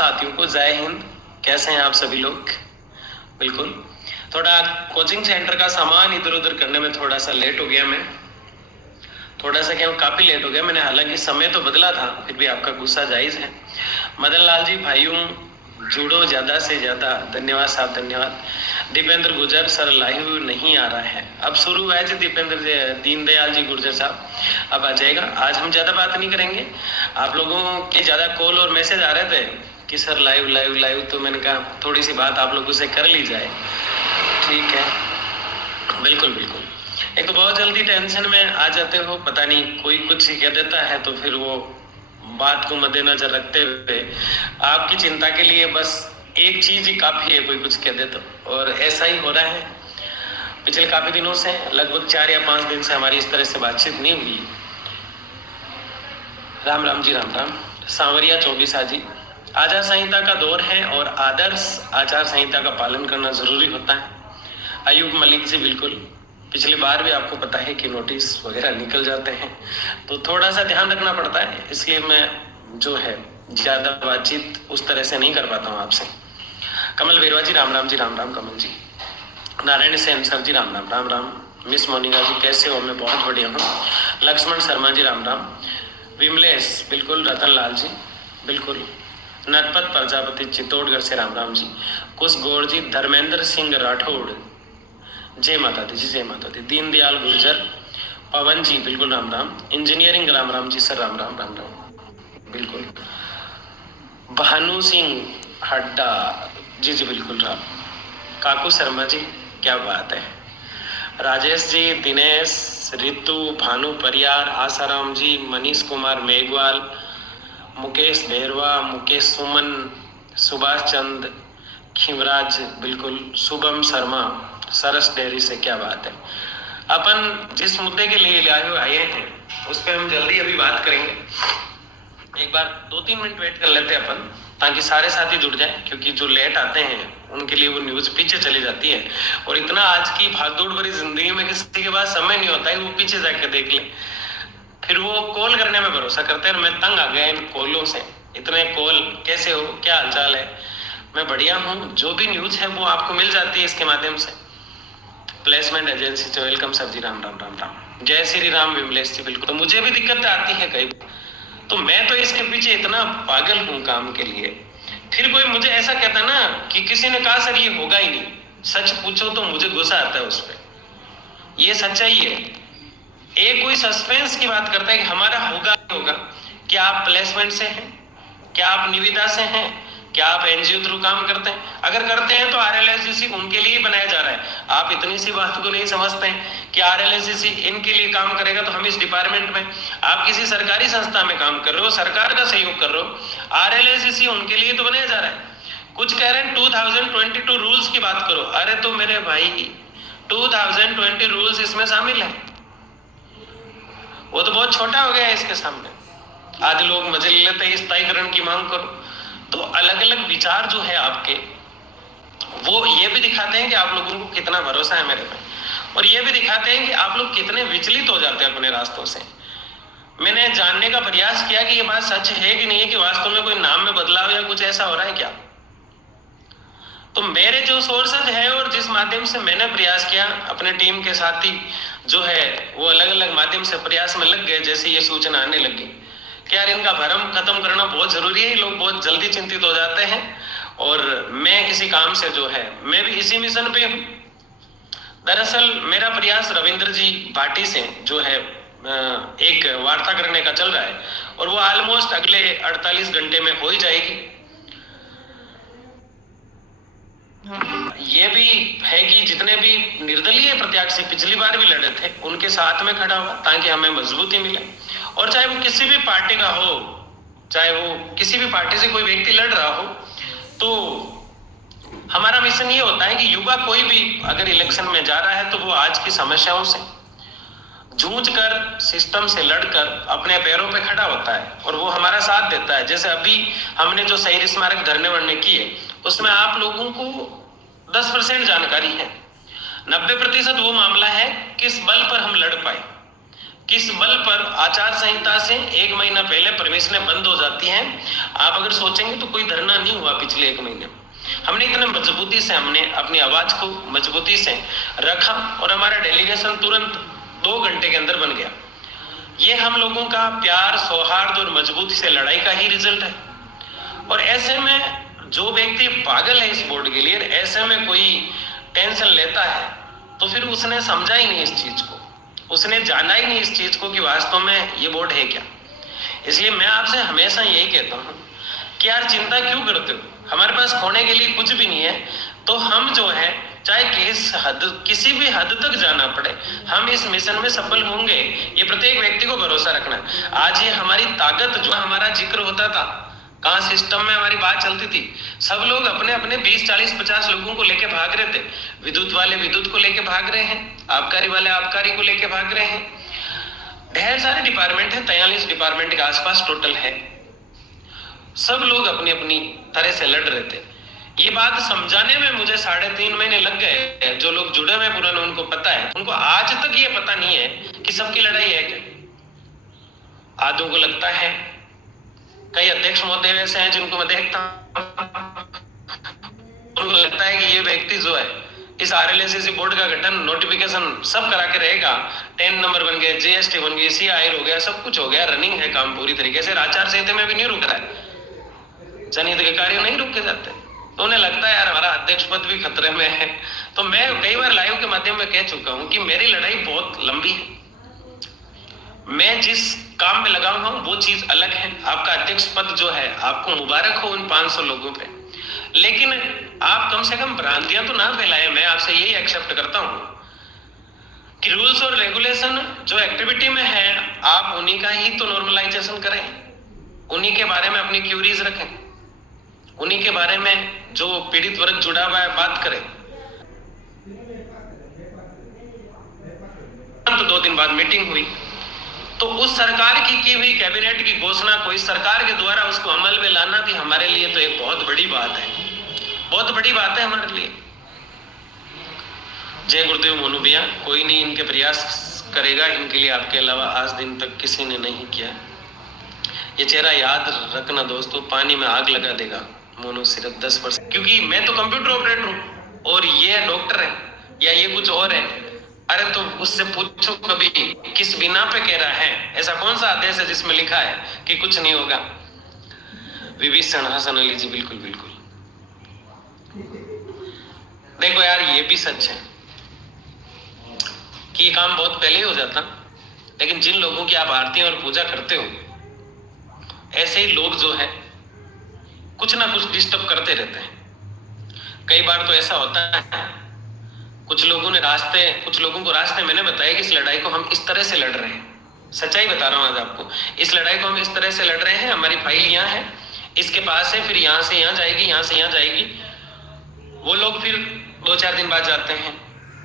साथियों को जय हिंद। कैसे हैं आप सभी लोग? बिल्कुल, थोड़ा कोचिंग सेंटर का सामान इधर उधर करने में थोड़ा सा लेट हो गया। मैं थोड़ा सा क्या काफी लेट हो गया मैंने, हालांकि समय तो बदला था, फिर भी आपका गुस्सा जायज है। मदन लाल जी भाइयों जुड़ो ज्यादा से ज्यादा, धन्यवाद साहब, धन्यवाद। दीपेंद्र गुर्जर सर लाइव नहीं आ रहा है, अब शुरू हुआ है जी। दीपेंद्र दीनदयाल जी गुर्जर साहब अब आ जाएगा। आज हम ज्यादा बात नहीं करेंगे, आप लोगों के ज्यादा कॉल और मैसेज आ रहे थे कि सर लाइव लाइव लाइव, तो मैंने कहा थोड़ी सी बात आप लोगों से कर ली जाए। ठीक है, बिल्कुल बिल्कुल। एक तो बहुत जल्दी टेंशन में आ जाते हो, पता नहीं कोई कुछ ही कह देता है, तो फिर वो बात को मद्देनजर रखते हुए आपकी चिंता के लिए बस एक चीज ही काफी है, कोई कुछ कह दे तो। और ऐसा ही हो रहा है पिछले काफी दिनों से, लगभग 4 या 5 दिन से हमारी इस तरह से बातचीत नहीं हुई। राम राम जी, राम राम। सांवरिया 24 जी, आचार संहिता का दौर है और आदर्श आचार संहिता का पालन करना जरूरी होता है। अयूब मलिक जी, बिल्कुल, पिछली बार भी आपको पता है कि नोटिस वगैरह निकल जाते हैं, तो थोड़ा सा ध्यान रखना पड़ता है, इसलिए मैं जो है ज्यादा बातचीत उस तरह से नहीं कर पाता हूँ आपसे। कमल बेरवा जी, राम राम जी, राम राम। कमल जी, नारायण सेन सर जी, राम राम, राम राम। मिस मोनिका जी, कैसे हो? मैं बहुत बढ़िया हूँ। लक्ष्मण शर्मा जी, राम राम। विमलेश, बिल्कुल। रतन लाल जी, बिल्कुल। नरपत प्रजापति चित्तौड़गढ़ से, राम राम जी। कुश गौर जी, धर्मेंद्र सिंह राठौड़, जय माता दी जी, जय माता दी। दीनदयाल गुर्जर, पवन जी, बिल्कुल, राम राम। इंजीनियरिंग, राम राम जी सर, राम राम, राम राम, बिल्कुल। भानु सिंह हड्डा जी, जी बिल्कुल, राम। काकू शर्मा जी, क्या बात है। राजेश जी, दिनेश, रितु, भानु परियार, आसाराम जी, मनीष कुमार मेघवाल, मुकेश भैरवा, मुकेश सुमन, सुभाष चंद खिमराज, बिल्कुल। शुभम शर्मा, सरस डेयरी से, क्या बात है। अपन जिस मुद्दे के लिए आए हैं उस पर हम जल्दी अभी बात करेंगे। एक बार 2-3 मिनट वेट कर लेते हैं अपन, ताकि सारे साथी जुड़ जाएं, क्योंकि जो लेट आते हैं उनके लिए वो न्यूज पीछे चली जाती है, और इतना आज की भागदौड़ भरी जिंदगी में किसी के पास समय नहीं होता है वो पीछे जाके देख ले, फिर वो कॉल करने में भरोसा करते हैं। मैं तंग आ गया इन कॉलों से, इतने कॉल, कैसे हो, क्या हालचाल है। मैं बढ़िया हूँ, जो भी न्यूज है वो आपको मिल जाती है इसके माध्यम से। प्लेसमेंट एजेंसी से वेलकम सर जी, राम राम, राम राम। जय श्री राम विमलेश जी, बिल्कुल। तो मुझे भी दिक्कत आती है कई, तो मैं तो इसके पीछे इतना पागल हूँ काम के लिए। फिर कोई मुझे ऐसा कहता ना कि किसी ने कहा सर ये होगा ही नहीं, सच पूछो तो मुझे गुस्सा आता है उस पर। ये सच्चाई है। एक कोई सस्पेंस की बात करता है कि हमारा होगा ही होगा। क्या आप प्लेसमेंट से हैं? क्या आप निविदा से हैं? क्या आप एनजीओ थ्रू काम करते हैं? अगर करते हैं तो आरएलएसजीसी उनके लिए बनाया जा रहा है। आप इतनी सी बात को नहीं समझते हैं कि आरएलएसजीसी इनके लिए काम करेगा, तो हम इस डिपार्टमेंट में, आप किसी सरकारी संस्था में काम कर रहे हो, सरकार का सहयोग कर रहे हो, आरएलएसजीसी उनके लिए तो बनाया जा रहा है। कुछ कह रहे हैं 2022 रूल्स की बात करो, अरे तो मेरे भाई 2020 रूल्स इसमें शामिल है, वो तो बहुत छोटा हो गया है इसके सामने। आधे लोग मजे ले लेते हैं स्थायीकरण की मांग करो, तो अलग अलग विचार जो है आपके, वो ये भी दिखाते हैं कि आप लोगों को कितना भरोसा है मेरे पे, और ये भी दिखाते हैं कि आप लोग कितने विचलित हो जाते हैं अपने रास्तों से। मैंने जानने का प्रयास किया कि ये बात सच है कि नहीं है, कि वास्तव में कोई नाम में बदलाव या कुछ ऐसा हो रहा है क्या। तो मेरे जो सोर्सेज है और जिस माध्यम से मैंने प्रयास किया, अपने टीम के साथी जो है वो अलग अलग माध्यम से प्रयास में लग गए। जैसे ये सूचना आने लगी कि यार इनका भ्रम खत्म करना बहुत जरूरी है, लोग बहुत जल्दी चिंतित हो जाते हैं, और मैं किसी काम से जो है, मैं भी इसी मिशन पे हूँ। दरअसल मेरा प्रयास रविंद्र जी भाटी से जो है एक वार्ता करने का चल रहा है, और वो ऑलमोस्ट अगले 48 घंटे में हो ही जाएगी। ये भी है कि जितने भी निर्दलीय प्रत्याशी पिछली बार भी लड़े थे उनके साथ में खड़ा हुआ, ताकि हमें मजबूती मिले। और चाहे वो किसी भी पार्टी का हो, चाहे वो किसी भी पार्टी से कोई व्यक्ति लड़ रहा हो, तो हमारा मिशन ये होता है कि युवा कोई भी अगर इलेक्शन में जा रहा है तो वो आज की समस्याओं से जूझ कर, सिस्टम से लड़कर अपने पैरों पे खड़ा होता है, और वो हमारा साथ देता है। जैसे अभी हमने जो शहीद स्मारक धरने वरने किए, उसमें आप लोगों को 10% जानकारी है, 90% वो मामला है किस बल पर हम लड़ पाए, किस बल पर आचार संहिता से 1 महीना पहले परमिशनें बंद हो जाती हैं। आप अगर सोचेंगे तो कोई धरना नहीं हुआ पिछले 1 महीने। हमने इतने मजबूती से हमने अपनी आवाज को मजबूती से रखा और हमारा डेलीगेशन तुरंत 2 घंटे के अंदर बन गया। ये हम लोगों का प्यार, सौहार्द और मजबूती से लड़ाई का ही रिजल्ट है। और ऐसे में जो व्यक्ति पागल है इस बोर्ड के लिए, ऐसे में कोई टेंशन लेता है तो फिर उसने समझा ही नहीं इस चीज को, उसने जाना ही नहीं इस चीज को कि वास्तव में ये बोर्ड है क्या। इसलिए मैं आपसे हमेशा यही कहता हूं कि यार चिंता क्यों करते हो, हमारे पास खोने के लिए कुछ भी नहीं है। तो हम जो है चाहे किसी भी हद तक जाना पड़े, हम इस मिशन में सफल होंगे, ये प्रत्येक व्यक्ति को भरोसा रखना है। आज ये हमारी ताकत, जो हमारा जिक्र होता था, कहाँ सिस्टम में हमारी बात चलती थी, सब लोग अपने अपने 20, 40, 50 लोगों को लेके भाग रहे थे। विद्युत वाले विद्युत को लेके भाग रहे हैं, आबकारी वाले आबकारी को लेके भाग रहे हैं। ढेर सारे डिपार्टमेंट है, 43 डिपार्टमेंट के आसपास टोटल है। सब लोग अपनी अपनी तरह से लड़ रहे थे। ये बात समझाने में मुझे 3.5 महीने लग गए। जो लोग जुड़े हुए पुराने उनको पता है, उनको आज तक ये पता नहीं है कि सबकी लड़ाई है क्या। आधों को लगता है, कई अध्यक्ष महोदय ऐसे हैं जिनको मैं देखता हूं, उनको लगता है कि ये व्यक्ति जो है इस RLSC बोर्ड का गठन, नोटिफिकेशन सब करा के रहेगा, 10 नंबर बन गए, GST बन गई, CIR हो गया, सब कुछ हो गया, रनिंग है काम पूरी तरीके से। आचार संहिता में भी नहीं रुक रहा है, जनहित के कार्य नहीं रुके जाते। तो उन्हें लगता है यार हमारा अध्यक्ष पद भी खतरे में है। तो मैं कई बार लाइव के माध्यम में कह चुका हूं कि मेरी लड़ाई बहुत लंबी है। मैं जिस काम में लगा हुआ हूं वो चीज अलग है। आपका अध्यक्ष पद जो है, आपको मुबारक हो उन 500 लोगों पे, लेकिन आप कम से कम भ्रांतियां तो ना फैलाएं। मैं आपसे यही एक्सेप्ट करता हूं कि रूल्स और रेगुलेशन जो एक्टिविटी में है, आप उन्हीं का ही तो नॉर्मलाइजेशन करें, उन्हीं के बारे में अपनी क्यूरीज रखें, उन्हीं के बारे में जो पीड़ित वर्ग जुड़ा हुआ है बात करें। तो 2 दिन बाद मीटिंग हुई, तो उस सरकार की हुई कैबिनेट की घोषणा को इस सरकार के द्वारा उसको अमल में लाना भी हमारे लिए तो एक बहुत बड़ी बात है, बहुत बड़ी बात है हमारे लिए। जय गुरुदेव मोनू भैया, कोई नहीं इनके प्रयास करेगा, इनके लिए आपके अलावा आज दिन तक किसी ने नहीं किया। ये चेहरा याद रखना दोस्तों, पानी में आग लगा देगा मोनू सिर्फ 10%। क्योंकि मैं तो कंप्यूटर ऑपरेटर हूं और ये डॉक्टर है या ये कुछ और है। अरे तो उससे पूछो कभी किस बिना पे कह रहा है, ऐसा कौन सा आदेश है जिसमें लिखा है कि कुछ नहीं होगा। विभीषण हसन अली जी, बिल्कुल बिल्कुल। देखो यार ये भी सच है कि ये काम बहुत पहले ही हो जाता, लेकिन जिन लोगों की आप आरती और पूजा करते हो, ऐसे ही लोग जो है कुछ ना कुछ डिस्टर्ब करते रहते हैं। कई बार तो ऐसा होता है, कुछ लोगों को रास्ते मैंने बताया कि इस लड़ाई को हम इस तरह से लड़ रहे हैं। सच्चाई बता रहा हूं आज आपको, इस लड़ाई को हम इस तरह से लड़ रहे हैं। हमारी फाइल यहाँ है, इसके पास है, फिर यहाँ से यहाँ जाएगी, यहाँ से यहाँ जाएगी। वो लोग फिर 2-4 दिन बाद जाते हैं,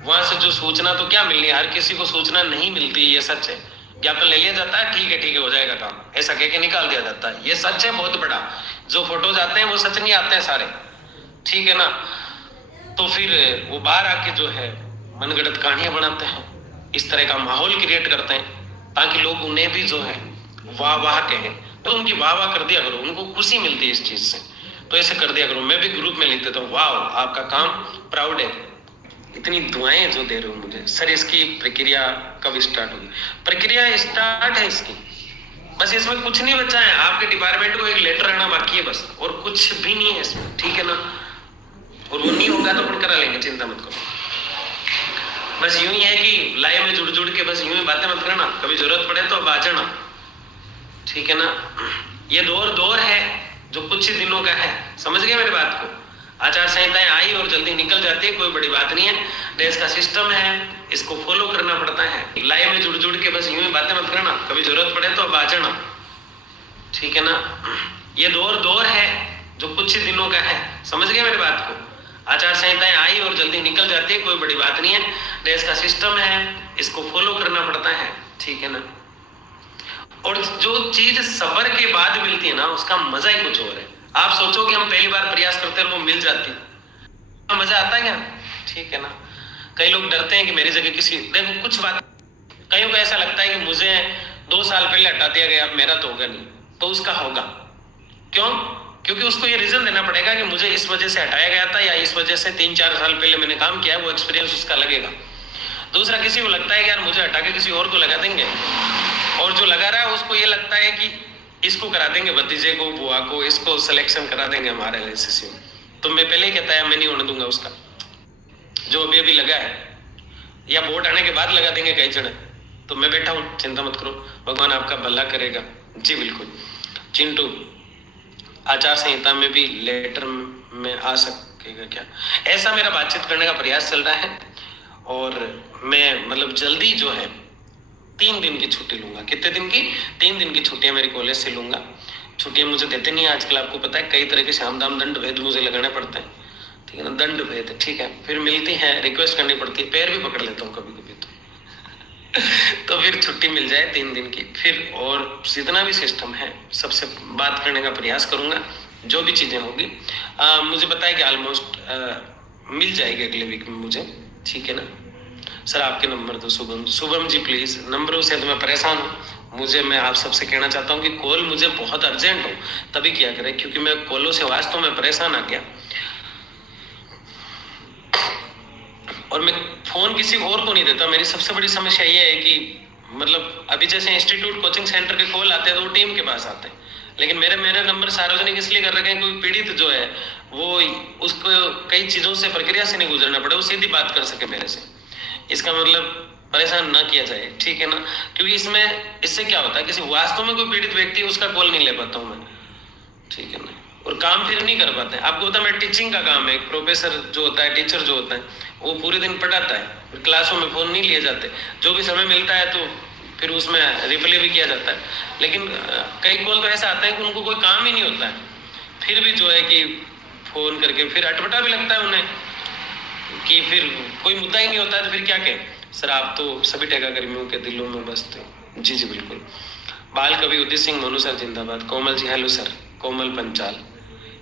वहां से जो सूचना तो क्या मिलनी है, हर किसी को सूचना नहीं मिलती, ये सच है। ज्ञापन ले लिया जाता है, ठीक है हो जाएगा काम, ऐसा कह के निकाल दिया जाता है, ये सच है बहुत बड़ा। जो फोटोज आते हैं वो सच नहीं आते हैं सारे, ठीक है ना। तो फिर वो बाहर आके जो है मनगढ़ंत कहानियां बनाते हैं, इस तरह का माहौल क्रिएट करते हैं ताकि लोग उन्हें भी जो है वाह वाह कहें। तो उनकी वाह वाह कर दिया करो, उनको खुशी मिलती है इस चीज से, तो ऐसे कर दिया करो। मैं भी ग्रुप में लिख देता हूँ, वाह आपका काम प्राउड है, इतनी दुआएं जो दे रहे हो मुझे। सर इसकी प्रक्रिया कब स्टार्ट होगी? प्रक्रिया स्टार्ट है इसकी, बस इसमें कुछ नहीं बचा है। आपके डिपार्टमेंट को एक लेटर आना बाकी है बस, और कुछ भी नहीं है इसमें, ठीक है ना। और वो नहीं होगा तो फिर करा लेंगे, चिंता मत करो। बस यूं ही है कि लाइव में जुड़ के बस यूं ही बातें मत करना, कभी जरूरत पड़े तो अब आ जाना, ठीक है ना। ये दौर है जो कुछ ही दिनों का है, समझ गए मेरी बात को। आचार संहिताएं आई और जल्दी निकल जाती है, कोई बड़ी बात नहीं है। देश का सिस्टम है, इसको फॉलो करना पड़ता है। लाइव में जुड़ के बस यूं ही बातें मत करना, कभी जरूरत पड़े तो अब आ जाना, ठीक है ना। ये दौर है जो कुछ ही दिनों का है, समझ गए मेरी बात को। आचार संहिताएं आई और जल्दी निकल जाती है, कोई बड़ी बात नहीं है। देश का सिस्टम है, इसको फॉलो करना पड़ता है, ठीक है ना। और जो चीज सब्र के बाद मिलती है ना, उसका मजा ही कुछ और है। आप सोचो कि हम पहली बार प्रयास करते हैं वो मिल जाती, मजा आता है क्या? ठीक है ना। कई लोग डरते हैं कि मेरी जगह किसी, देखो कुछ बात कईयों को ऐसा लगता है कि मुझे 2 साल पहले हटा दिया गया, अब मेरा तो होगा नहीं, तो उसका होगा। क्यों? क्योंकि उसको ये रीजन देना पड़ेगा कि मुझे इस वजह से हटाया गया था या इस वजह से 3-4 साल पहले मैंने काम किया, वो एक्सपीरियंस उसका लगेगा। दूसरा, किसी को लगता है कि यार मुझे हटा के किसी और को लगा देंगे, और जो लगा रहा है उसको ये लगता है कि इसको करा देंगे, भतीजे को, बुआ को, इसको सिलेक्शन करा देंगे हमारे एलआईसी में। तो मैं पहले ही कहता है मैं नहीं होने दूंगा उसका, जो अभी अभी लगा है, या वोट आने के बाद लगा देंगे कई जने। तो मैं बैठा हूँ, चिंता मत करो, भगवान आपका भला करेगा। जी बिल्कुल। चिंटू, आचार संहिता में भी लेटर में आ सकेगा क्या? ऐसा मेरा बातचीत करने का प्रयास चल रहा है, और मैं मतलब जल्दी जो है 3 दिन की छुट्टी लूंगा। कितने दिन की? 3 दिन की छुट्टियां मेरे कॉलेज से लूंगा। छुट्टियां मुझे देते नहीं है आजकल, आपको पता है, कई तरह के साम दाम दंड भेद मुझे लगाने पड़ते हैं, ठीक है ना, दंड भेद, ठीक है, फिर मिलती है, रिक्वेस्ट करनी पड़ती है, पैर भी पकड़ लेता हूँ कभी कभी तो फिर छुट्टी मिल जाए 3 दिन की, फिर और जितना भी सिस्टम है सबसे बात करने का प्रयास करूंगा, जो भी चीजें होगी। मुझे पता है कि ऑलमोस्ट मिल जाएगी अगले वीक में मुझे, ठीक है ना। सर आपके नंबर दो। शुभम जी प्लीज, नंबरों से तो मैं परेशान हूँ। मैं आप सबसे कहना चाहता हूँ कि कॉल मुझे बहुत अर्जेंट हो तभी किया करें, क्योंकि मैं कॉलों से वास्तव में परेशान आ गया, और मैं फोन किसी और को नहीं देता। मेरी सबसे बड़ी समस्या ये है कि मतलब अभी जैसे इंस्टीट्यूट कोचिंग सेंटर के कॉल आते हैं तो वो टीम के पास आते हैं, लेकिन मेरे नंबर सार्वजनिक इसलिए कर रखे हैं, कोई पीड़ित जो है वो उसको कई चीजों से, प्रक्रिया से नहीं गुजरना पड़े, वो सीधी बात कर सके मेरे से। इसका मतलब परेशान ना किया जाए, ठीक है ना, क्योंकि इससे क्या होता है, किसी वास्तव में कोई पीड़ित व्यक्ति उसका कॉल नहीं ले पाता हूँ मैं, ठीक है ना, और काम फिर नहीं कर पाते। आपको पता है, मैं टीचिंग का काम है, प्रोफेसर जो होता है, टीचर जो होता है, वो पूरे दिन पढ़ाता है, फिर क्लासों में फोन नहीं लिए जाते, जो भी समय मिलता है तो फिर उसमें रिप्लाई भी किया जाता है। लेकिन कई कॉल तो ऐसा आता है कि उनको कोई काम ही नहीं होता है, फिर भी जो है कि फोन करके फिर अटपटा भी लगता है उन्हें कि फिर कोई मुद्दा ही नहीं होता है, तो फिर क्या कहें। सर आप तो सभी टेका कर्मियों के दिलों में बसते हो। जी जी बिल्कुल। बाल कवि उदित सिंह मोनू सर जिंदाबाद। Komal ji hello sir. कोमल पंचाल,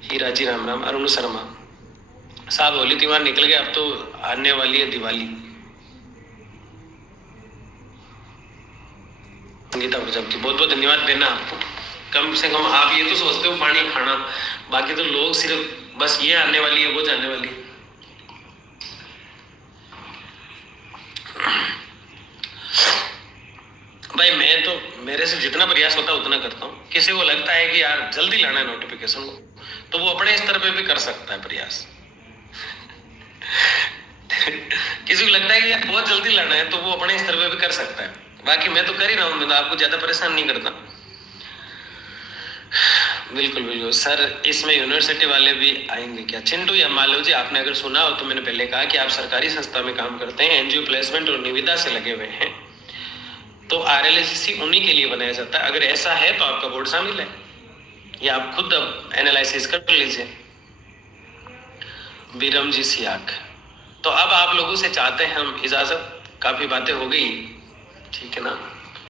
हीरा जी राम राम। अरुण शर्मा साहब होली त्योहार निकल गया, अब तो आने वाली है दिवाली। संगीता प्रजापति बहुत बहुत धन्यवाद देना आपको। कम से कम आप ये तो सोचते हो पानी खाना, बाकी तो लोग सिर्फ बस ये आने वाली है वो जाने वाली है। भाई मैं तो मेरे से जितना प्रयास होता है उतना करता हूँ। किसी को लगता है कि यार जल्दी लाना है नोटिफिकेशन को, तो वो अपने स्तर पे भी कर सकता है प्रयास किसी को लगता है कि यार बहुत जल्दी लाना है, तो वो अपने स्तर पे भी कर सकता है। बाकी मैं तो कर ही रहा हूँ, मैं तो आपको ज्यादा परेशान नहीं करता। बिल्कुल बिल्कुल सर, इसमें यूनिवर्सिटी वाले भी आएंगे क्या? चिंटू या मान लो जी, आपने अगर सुना हो तो मैंने पहले कहा कि आप सरकारी संस्था में काम करते हैं, एनजीओ प्लेसमेंट और निविदा से लगे हुए हैं, तो आरएलएससी उन्हीं के लिए बनाया जाता है। अगर ऐसा है तो आपका बोर्ड शामिल है, या आप खुद अब एनालिसिस कर लीजिए। बीरम जी सियाक, तो अब आप लोगों से चाहते हैं हम इजाजत, काफी बातें हो गई, ठीक है ना।